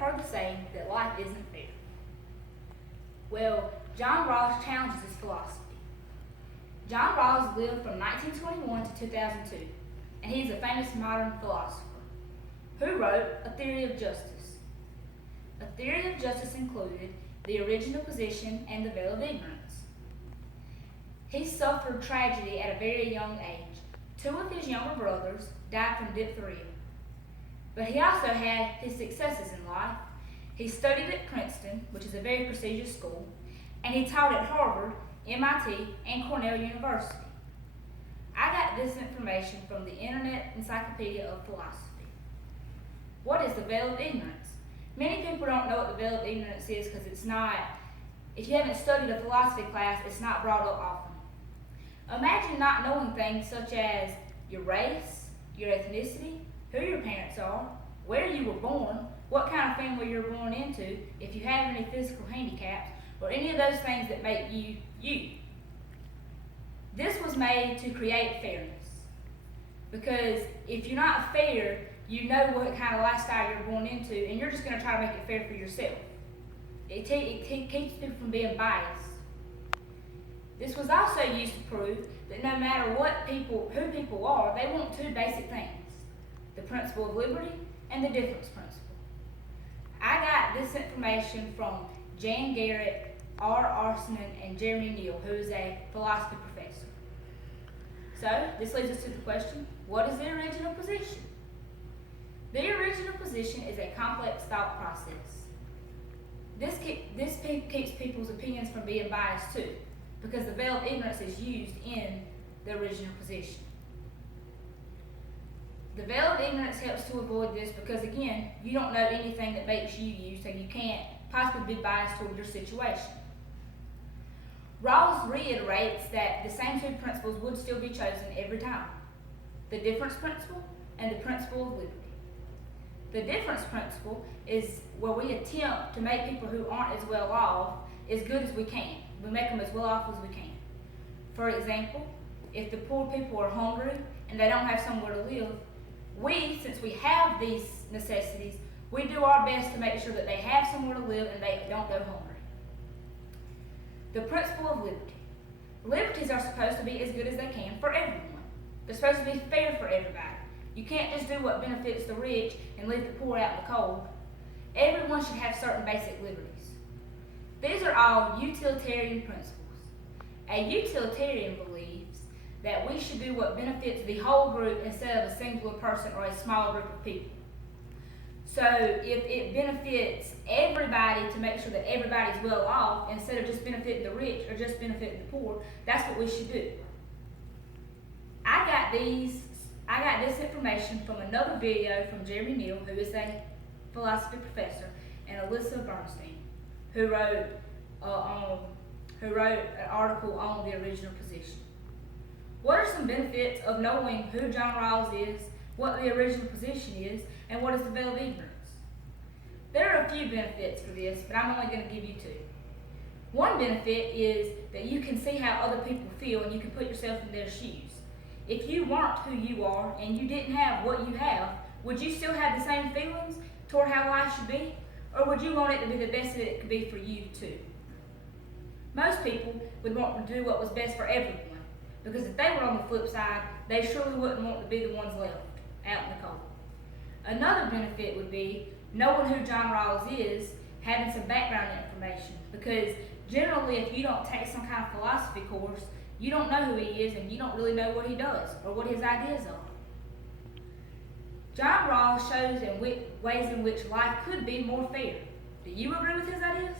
heard the saying that life isn't fair. Well, John Rawls challenges this philosophy. John Rawls lived from 1921 to 2002, and he is a famous modern philosopher who wrote A Theory of Justice. A Theory of Justice included the original position and the veil of ignorance. He suffered tragedy at a very young age. Two of his younger brothers died from diphtheria. But he also had his successes in life. He studied at Princeton, which is a very prestigious school, and he taught at Harvard, MIT, and Cornell University. I got this information from the Internet Encyclopedia of Philosophy. What is the veil of ignorance? Many people don't know what the veil of ignorance is because it's not, if you haven't studied a philosophy class, it's not brought up often. Imagine not knowing things such as your race, your ethnicity, who your parents are, where you were born, what kind of family you're born into, if you have any physical handicaps, or any of those things that make you, you. This was made to create fairness. Because if you're not fair, you know what kind of lifestyle you're born into, and you're just going to try to make it fair for yourself. It keeps people from being biased. This was also used to prove that no matter who people are, they want two basic things: the principle of liberty and the difference principle. I got this information from Jan Garrett, R. Arsenan, and Jeremy Neal, who is a philosophy professor. So, this leads us to the question, what is the original position? The original position is a complex thought process. This keeps people's opinions from being biased too, because the veil of ignorance is used in the original position. The veil of ignorance helps to avoid this because, again, you don't know anything that makes you you, so you can't possibly be biased toward your situation. Rawls reiterates that the same two principles would still be chosen every time: the difference principle and the principle of liberty. The difference principle is where we attempt to make people who aren't as well off as good as we can. We make them as well off as we can. For example, if the poor people are hungry and they don't have somewhere to live, since we have these necessities, we do our best to make sure that they have somewhere to live and they don't go hungry. The principle of liberty. Liberties are supposed to be as good as they can for everyone. They're supposed to be fair for everybody. You can't just do what benefits the rich and leave the poor out in the cold. Everyone should have certain basic liberties. These are all utilitarian principles. A utilitarian believes that we should do what benefits the whole group instead of a singular person or a small group of people. So if it benefits everybody to make sure that everybody's well off instead of just benefiting the rich or just benefiting the poor, that's what we should do. I got this information from another video from Jeremy Neal, who is a philosophy professor, and Alyssa Bernstein, who wrote an article on the original position. What are some benefits of knowing who John Rawls is, what the original position is, and what is the veil of ignorance? There are a few benefits for this, but I'm only going to give you two. One benefit is that you can see how other people feel and you can put yourself in their shoes. If you weren't who you are and you didn't have what you have, would you still have the same feelings toward how life should be? Or would you want it to be the best that it could be for you too? Most people would want to do what was best for everyone, because if they were on the flip side, they surely wouldn't want to be the ones left out in the cold. Another benefit would be knowing who John Rawls is, having some background information, because generally if you don't take some kind of philosophy course, you don't know who he is and you don't really know what he does or what his ideas are. John Rawls shows ways in which life could be more fair. Do you agree with his ideas?